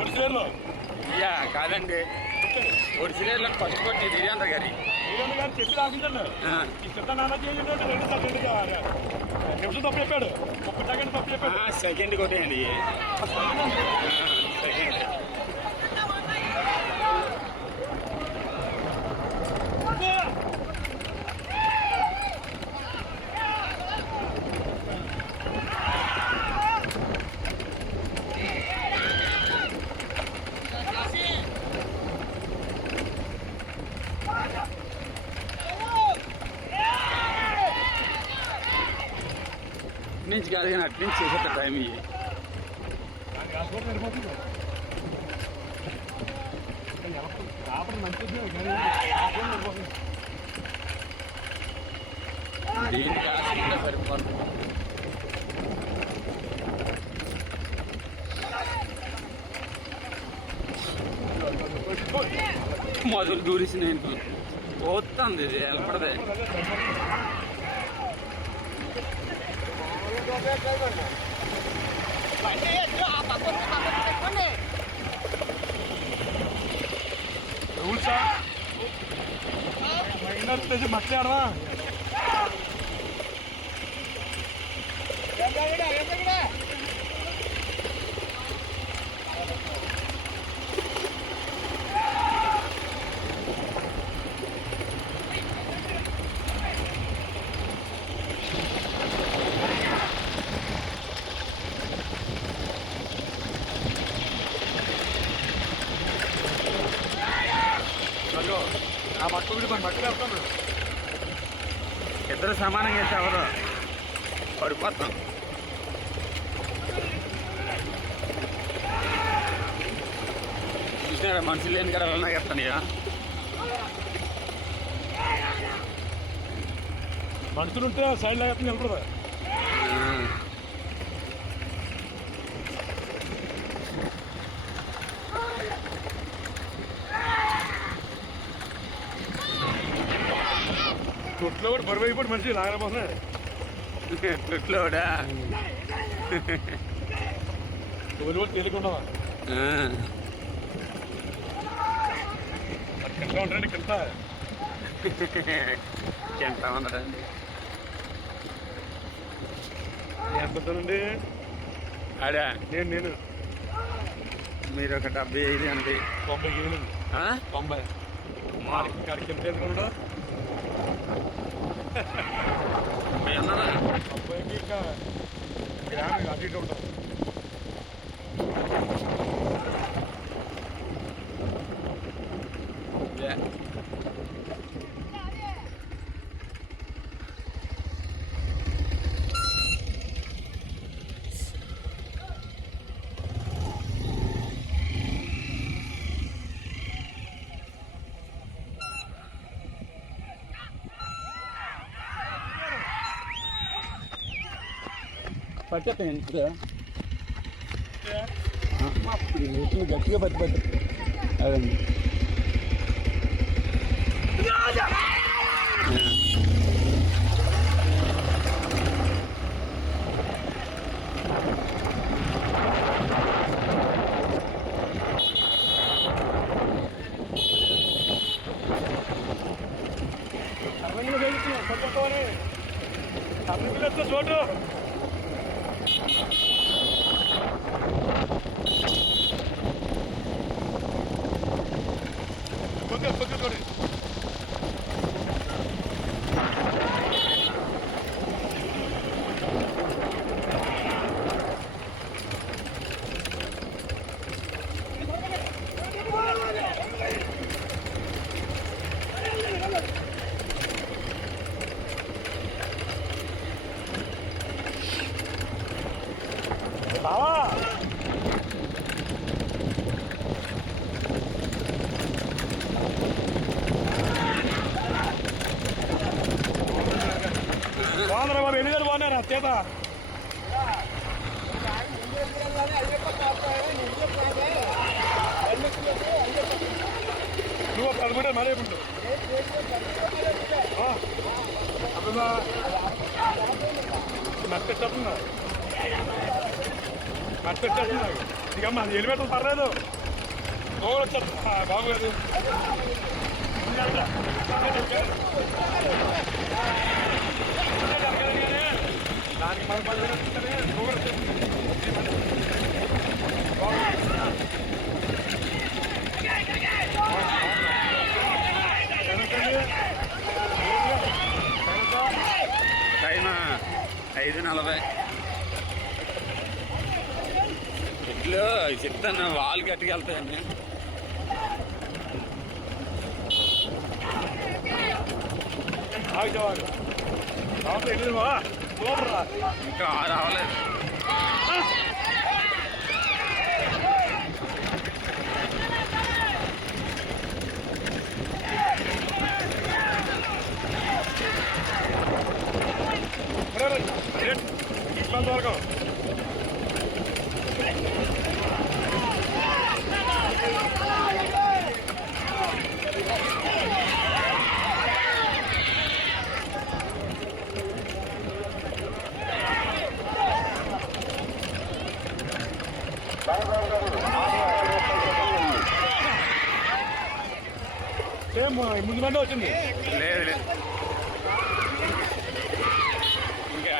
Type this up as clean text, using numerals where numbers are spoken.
ఒడిసిలేరులో ఇయ్యా కాదండి ఒడిసిలేరులో ఫస్ట్ కొట్టి వీరేంద్ర గారి చెప్పి రాసిందండి ఈ సిద్ధ నాన్న చేయండి నిమిషం తప్పు చెప్పాడు 30 సెకండ్ తప్పు చెప్పాడు సెకండ్ కొట్టేయండి సెకండ్ నుంచి కాదు కానీ అటు నుంచి చేసేట టైం ఇవి దీనికి ఆశ సరిపోతుంది మొదలు దూరిసి నేను పోతుంది ఇది వెళ్ళపడదే రూల్సా మైనర్ తెచ్చి మట్లాడరా ఆ పట్టుకుడి మన మట్టి వేస్తాను ఇద్దరు సమానంగా అయితే ఎవరు పడిపోతాం చూసినారా మనుషులు లేని కదా ఎలా చెప్తాను ఇక మనుషులు ఉంటే సైడ్ లాగా నిలబడదా తొట్లో కూడా బరువు అయిపోయి మనిషి లాగలేకపోతున్నాడు తొట్లో కూడా తోలు కూడా తేలికుంటావా కింద ఉంటాడండి కింద ఎంత ఉండదండి ఎంతండి అడా నేను మీరు ఒక 75 అండి 90 కేజీలు 90 కాడికి ఎంత ఎందుకుండా అబ్బాయికి ఇంకా గ్రామం అటు ఇటు ఉంటాం పట్టేస్తాను గట్టిగా పట్టి అదండి చోటు బావా బాగున్నారా బాబు ఎన్ని గంటలు బాగున్నారా చేత నువ్వు 10 మీటర్ మరే ఉంటుంది నచ్చ చెప్తున్నా కట్టు వచ్చేస్తుంది నాకు ఇకమ్మా అది ఎలివేటర్ పర్లేదు దూరం వచ్చేది బాబు గారు దానికి మన పని దూరం టైమా 5:40 ఇట్లు చెప్తాను వాళ్ళు గట్టిగా వెళ్తాయండి ఆగిపోవాలి వెళ్ళివా సూపర్ రా ఇంకా రావలేదు వరకు ముందు మంది వచ్చింది లేదు లేదు ఇంకా